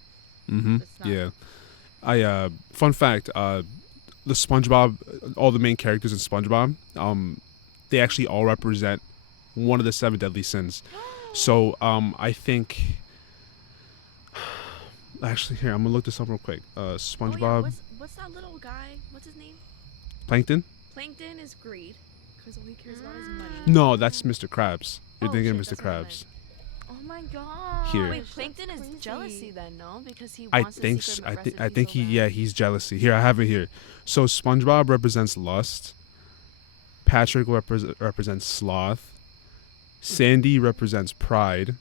It's not. Yeah. I fun fact, the SpongeBob, all the main characters in SpongeBob, they actually all represent one of the 7 deadly sins. So I think actually here I'm gonna look this up real quick. SpongeBob. Oh, yeah. What's that little guy? What's his name? Plankton? Plankton is greed, because all he cares about is money. No, that's Mr. Krabs. You're Oh, thinking shit, of Mr. that's what I Krabs. Oh my god. Here. Wait, That's Plankton is crazy. jealousy then, no? Because he I wants the think secret I recipe think so bad. he's jealousy. Here, I have it here. So SpongeBob represents lust. Patrick represents sloth. Sandy represents pride.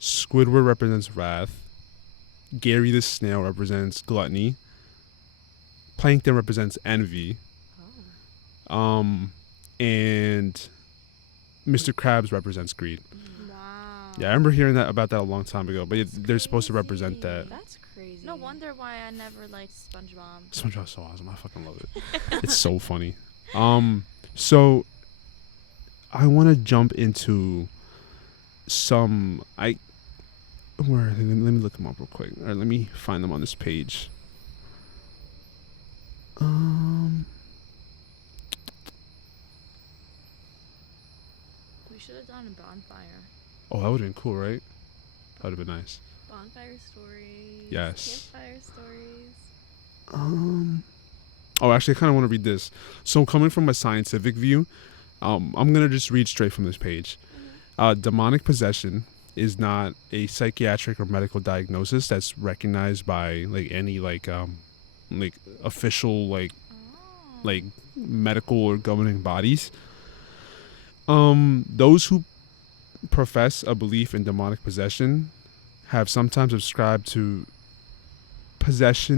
Squidward represents wrath. Gary the snail represents gluttony. Plankton represents envy. And Mr. Krabs represents greed. Wow. Yeah, I remember hearing about that a long time ago. But they're supposed to represent that. That's crazy. No wonder why I never liked SpongeBob. SpongeBob's so awesome. I fucking love it. It's so funny. So I want to jump into let me look them up real quick. All right, let me find them on this page. We should have done a bonfire. Oh, that would have been cool, right? That would have been nice. Bonfire stories. Yes. Campfire stories. Oh, actually, I kind of want to read this. So, coming from a scientific view, I'm gonna just read straight from this page. Demonic possession is not a psychiatric or medical diagnosis that's recognized by like any like official like medical or governing bodies. Those who profess a belief in demonic possession have sometimes ascribed to possess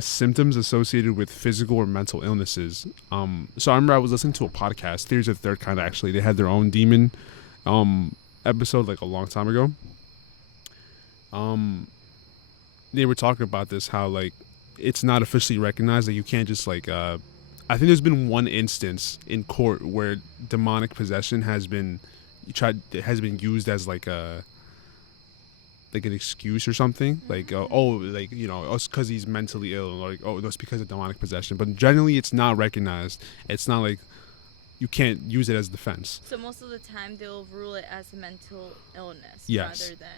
symptoms associated with physical or mental illnesses. So I remember I was listening to a podcast, Theories of the Third Kind, actually. They had their own demon episode like a long time ago. They were talking about this, how like it's not officially recognized, that you can't just like I think there's been one instance in court where demonic possession has been used as like an excuse or something, like it's because he's mentally ill, or like that's because of demonic possession. But generally, it's not recognized. It's not like you can't use it as defense. So most of the time they'll rule it as a mental illness Yes. rather than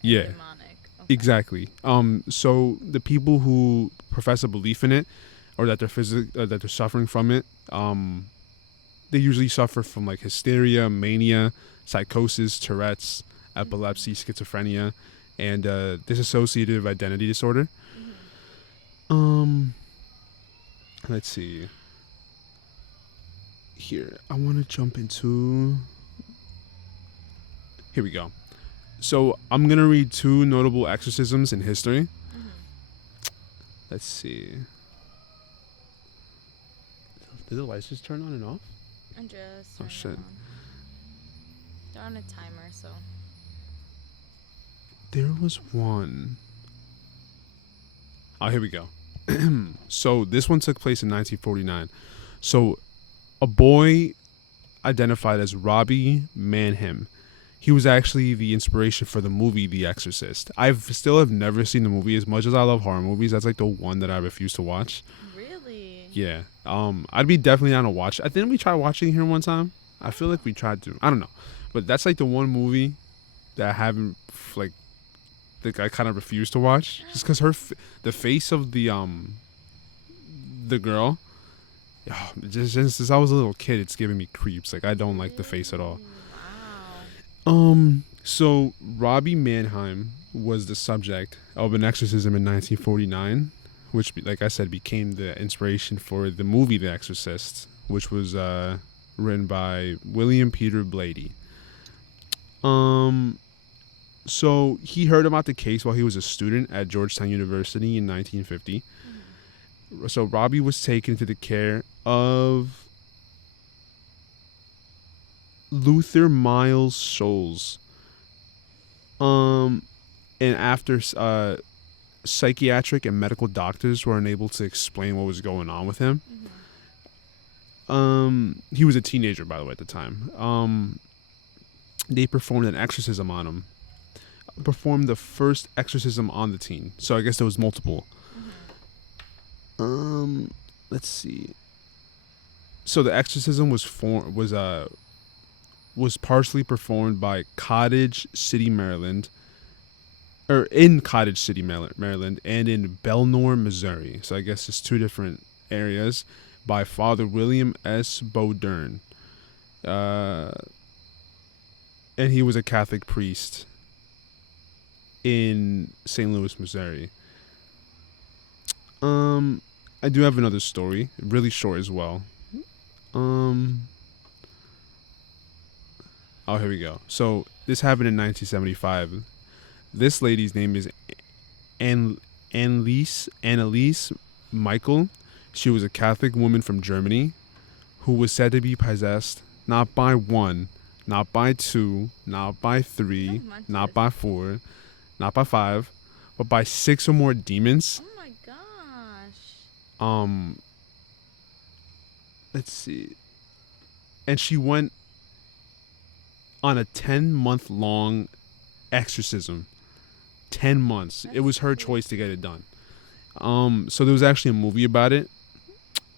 Yeah. demonic. Okay. Exactly. So the people who profess a belief in it, or that they're suffering from it, they usually suffer from like hysteria, mania, psychosis, Tourette's, epilepsy, schizophrenia, and dissociative identity disorder. Let's see. Here, I want to jump into. Here we go. So I'm gonna read 2 notable exorcisms in history. Let's see. Did the lights just turn on and off? And just Oh, turn shit. it on. They're on a timer, so. There was one. Oh, here we go. So this one took place in 1949. So a boy identified as Robbie Manham. he was actually the inspiration for the movie The Exorcist. Still have never seen the movie. As much as I love horror movies, that's like the one that I refuse to watch. Really? Yeah. I'd be definitely down to watch. I think we tried watching it here one time. I feel like we tried to. I don't know, but that's like the one movie that I haven't like I kind of refuse to watch, just because the face of the girl. Just since I was a little kid, it's giving me creeps. Like I don't like the face at all. Wow. So Robbie Mannheim was the subject of an exorcism in 1949, which, like I said, became the inspiration for the movie The Exorcist, which was written by William Peter Blatty. So he heard about the case while he was a student at Georgetown University in 1950. So Robbie was taken into the care of Luther Miles Scholes. And after psychiatric and medical doctors were unable to explain what was going on with him, he was a teenager, by the way, at the time. They performed an exorcism on him. Performed the first exorcism on the teen. So I guess there was multiple. Let's see. So the exorcism was partially performed by Cottage City, Maryland, or in Cottage City, Maryland, and in Belnor, Missouri. So I guess it's two different areas, by Father William S. Bodern. And he was a Catholic priest in St. Louis, Missouri. I do have another story, really short as well. Oh, here we go. So this happened in 1975. This lady's name is Anneliese Michael. She was a Catholic woman from Germany who was said to be possessed not by one, not by two, not by three, not by four, not by five, but by 6 or more demons. Oh my gosh. Let's see. And she went on a 10-month-long exorcism. 10 months. It was her choice to get it done. So there was actually a movie about it,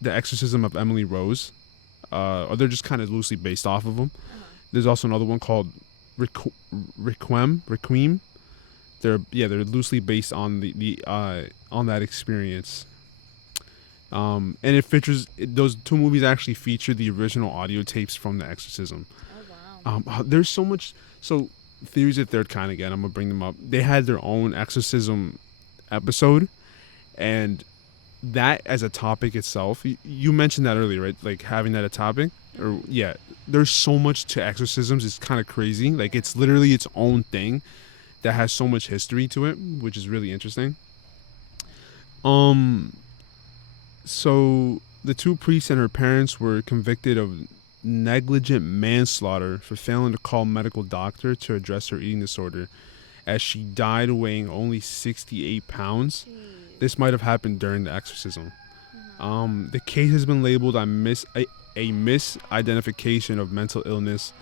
The Exorcism of Emily Rose. Or they're just kind of loosely based off of them. There's also another one called Requiem. They're loosely based on on that experience. And it features, those two movies actually feature the original audio tapes from the exorcism. Oh wow. There's so much. So Theories of Third Kind, again, I'm gonna bring them up. They had their own exorcism episode, and that as a topic itself, you mentioned that earlier, right? Like having that a topic, or yeah. There's so much to exorcisms. It's kind of crazy. Like it's literally its own thing that has so much history to it, which is really interesting. So the two priests and her parents were convicted of negligent manslaughter for failing to call a medical doctor to address her eating disorder, as she died weighing only 68 pounds. Jeez. This might have happened during the exorcism. The case has been labeled a misidentification of mental illness,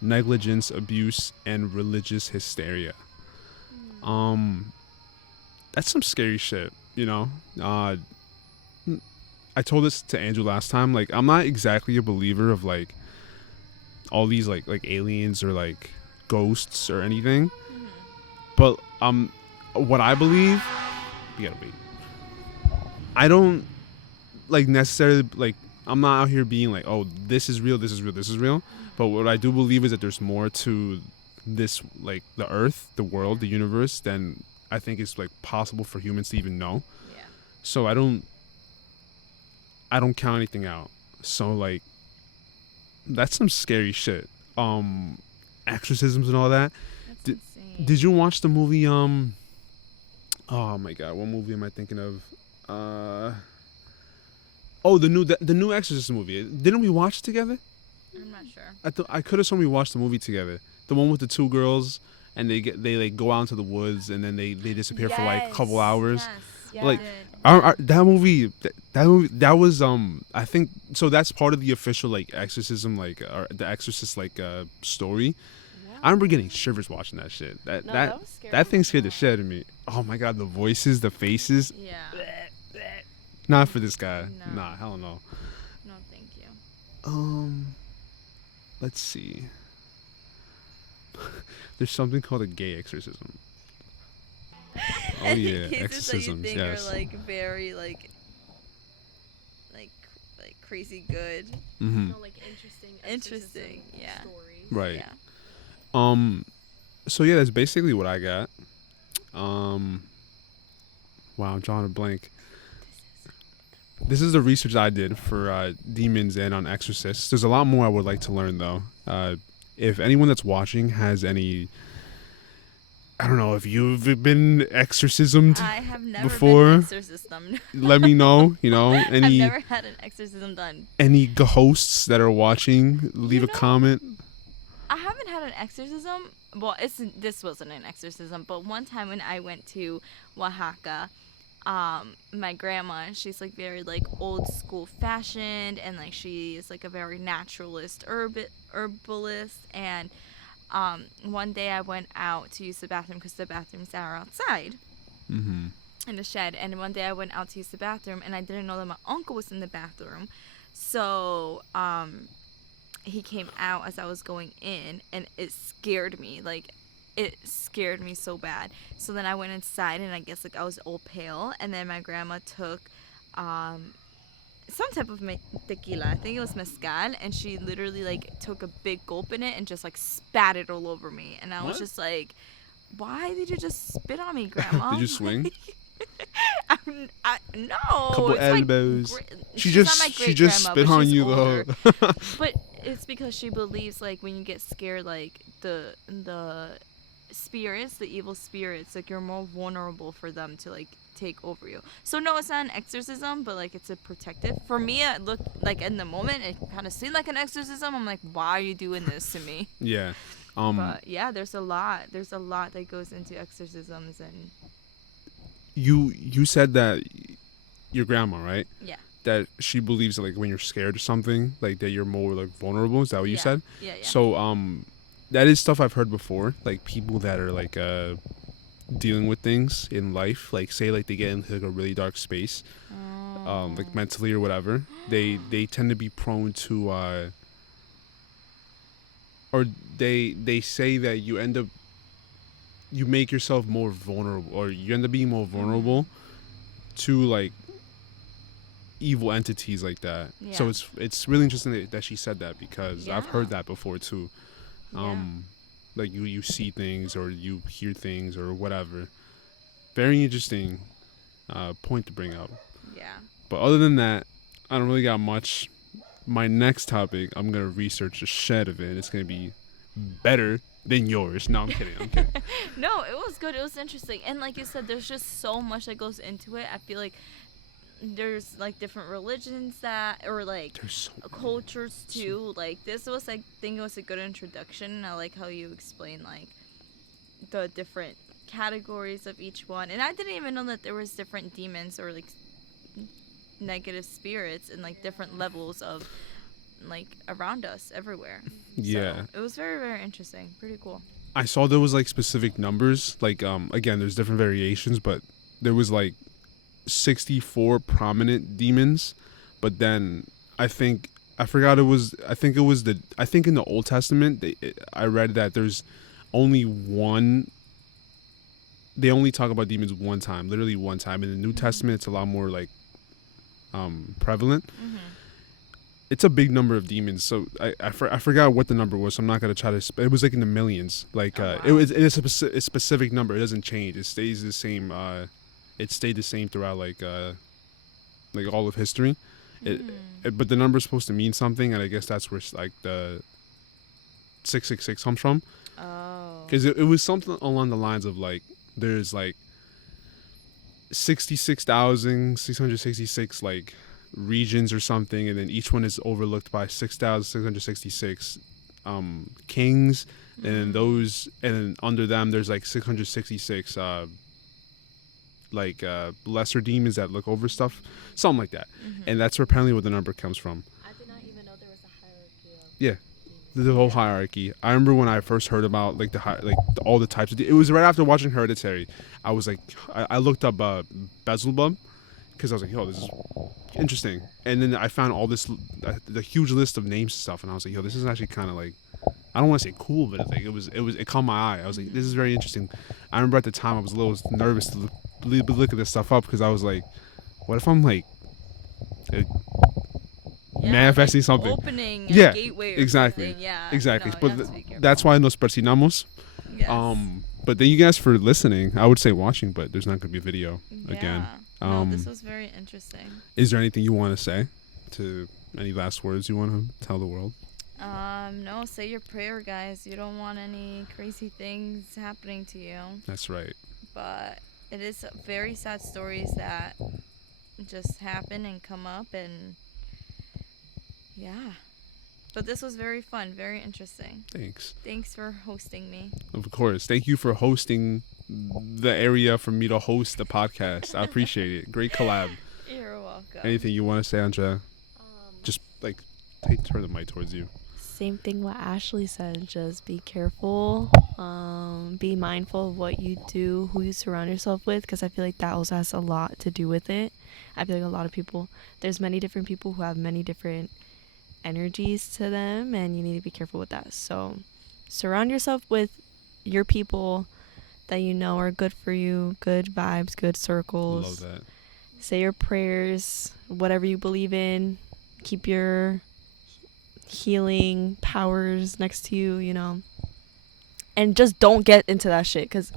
negligence, abuse, and religious hysteria. That's some scary shit, you know. I told this to Andrew last time. Like, I'm not exactly a believer of like all these like aliens or like ghosts or anything, but what I believe, you gotta wait. I don't like necessarily like. I'm not out here being like, oh, this is real, this is real, this is real. But what I do believe is that there's more to this, like the earth, the world, the universe, than I think is like possible for humans to even know. Yeah. So I don't count anything out. So like, that's some scary shit. Exorcisms and all that. That's insane. Did you watch the movie? Oh my god, what movie am I thinking of? Oh, the new Exorcist movie. Didn't we watch it together? I'm not sure. I could have sworn we watched the movie together. The one with the two girls, and they like go out into the woods, and then they disappear for like a couple hours. Yes, Like, yeah. that movie that was I think so. That's part of the official like exorcism, like the Exorcist like story. What? I remember getting shivers watching that shit. No, That was scary. that thing scared the shit out of me. Oh my god, the voices, the faces. Yeah. Not for this guy. No. Nah, hell no. No, thank you. Let's see. There's something called a gay exorcism. Oh yeah, Cases that you exorcisms. think Yes. are like very like crazy good. Mm-hmm. No, like interesting. Interesting, exorcism yeah. Stories. Right. Yeah. So yeah, that's basically what I got. Wow, I'm drawing a blank. This is the research I did for demons and on exorcists. There's a lot more I would like to learn though. If anyone that's watching has any, I don't know, if you've been exorcismed, I have never before, been exorcism. let me know. You know, I've any never had an exorcism done. hosts that are watching, leave a comment. I haven't had an exorcism. Well, this wasn't an exorcism, but one time when I went to Oaxaca, my grandma, she's like very like old school fashioned, and like she is like a very naturalist herbalist. And one day I went out to use the bathroom because the bathrooms are outside. Mm-hmm. In the shed. And one day I went out to use the bathroom, and I didn't know that my uncle was in the bathroom. So he came out as I was going in, and it scared me. Like, it scared me so bad. So then I went inside, and I guess like I was all pale. And then my grandma took some type of tequila. I think it was mezcal, and she literally like took a big gulp in it and just like spat it all over me. And I was What? just like, why did you just spit on me, Grandma? Did you swing? No. Couple it's elbows. Like, She she's just not my she just great-grandma, spit but on she's you older. though. But it's because she believes like when you get scared, like the spirits, the evil spirits, like you're more vulnerable for them to like take over you. So no, it's not an exorcism, but like it's a protective. For me, it looked like in the moment it kind of seemed like an exorcism. I'm like, why are you doing this to me? Yeah. But yeah, there's a lot that goes into exorcisms. And You said that your grandma, right? yeah. That she believes that like when you're scared or something, like that you're more like vulnerable. Is that what you Yeah. said? Yeah. So that is stuff I've heard before. Like people that are like dealing with things in life, like say like they get into like a really dark space, like mentally or whatever. They tend to be prone to or they say that you make yourself more vulnerable, or you end up being more vulnerable to like evil entities like that. So Yeah. it's really interesting that she said that, because I've Yeah. heard that before too. Yeah. Like you see things or you hear things or whatever. Very interesting point to bring up. Yeah. But other than that, I don't really got much. My next topic, I'm gonna research the shed of it. It's gonna be better than yours. No, I'm kidding. I'm kidding. No, it was good. It was interesting. And like you said, there's just so much that goes into it. I feel like there's like different religions that, or like There's so cultures too. Like this was, I think it was a good introduction. I like how you explain like the different categories of each one. And I didn't even know that there was different demons or like negative spirits and like different levels of like around us everywhere. Yeah. So it was very, very interesting. Pretty cool. I saw there was like specific numbers. Like again, there's different variations, but there was like 64 prominent demons. But then I think in the Old Testament I read that there's only one. They only talk about demons one time, literally one time. In the New Testament, it's a lot more like prevalent. It's a big number of demons, so I forgot what the number was, so I'm not going to try to it was like in the millions. Like it's a specific number. It doesn't change. It stays the same. It stayed the same throughout like all of history. But the number's supposed to mean something, and I guess that's where like the 666 comes from. Oh. Because it was something along the lines of like there's like 66,666 like regions or something, and then each one is overlooked by 6,666 kings, and then under them there's like 666 lesser demons that look over stuff, something like that. And that's apparently where the number comes from. I did not even know there was a hierarchy of Yeah. The whole hierarchy. I remember when I first heard about like all the types of. It was right after watching Hereditary. I was like, I looked up Beelzebub because I was like, yo, this is interesting. And then I found all this the huge list of names and stuff, and I was like, yo, this is actually kind of like, I don't want to say cool, but like it caught my eye. I was like, this is very interesting. I remember at the time I was a little nervous to look at this stuff up because I was like, what if I'm like manifesting something? Opening Yeah, a gateway or exactly. something. Yeah. Exactly. No, But you have to be careful. that's why nos persinamos. Yes. But thank you guys for listening. I would say watching, but there's not going to be a video again. No, this was very interesting. Is there anything you want to say? Any last words you want to tell the world? No, say your prayer, guys. You don't want any crazy things happening to you. That's right. But it is very sad stories that just happen and come up, and yeah. But this was very fun, very interesting. Thanks for hosting me. Of course. Thank you for hosting the area for me to host the podcast. I appreciate it. Great collab. You're welcome. Anything you want to say, Andrea? Just like turn the mic towards you. Same thing what Ashley said. Just be careful. Be mindful of what you do, who you surround yourself with, because I feel like that also has a lot to do with it. I feel like a lot of people, there's many different people who have many different energies to them, and you need to be careful with that. So surround yourself with your people that you know are good for you, good vibes, good circles. Love that. Say your prayers, whatever you believe in. Keep your healing powers next to you, you know. And just don't get into that shit, because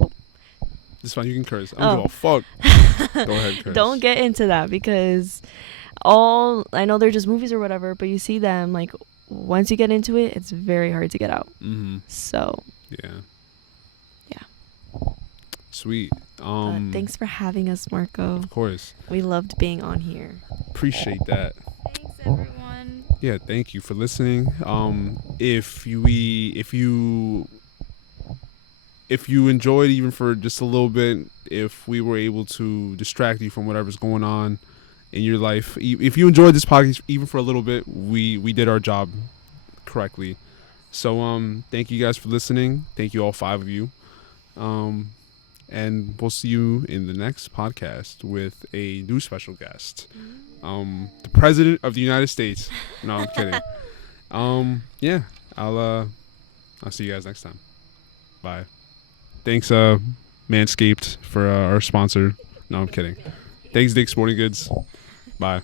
It's fine, you can curse. I don't give a fuck. Go ahead, curse. Don't get into that, because I know they're just movies or whatever, but you see them, like, once you get into it, it's very hard to get out. So yeah. Yeah. Sweet. But thanks for having us, Marco. Of course. We loved being on here. Appreciate that. Thanks, everyone. Yeah, thank you for listening. If you enjoyed even for just a little bit, if we were able to distract you from whatever's going on in your life, if you enjoyed this podcast even for a little bit, we did our job correctly. So thank you guys for listening. Thank you, all 5 of you. And we'll see you in the next podcast with a new special guest. The President of the United States. No, I'm kidding. Yeah, I'll see you guys next time. Bye. Thanks, Manscaped, for our sponsor. No, I'm kidding. Thanks, Dick Sporting Goods. Bye.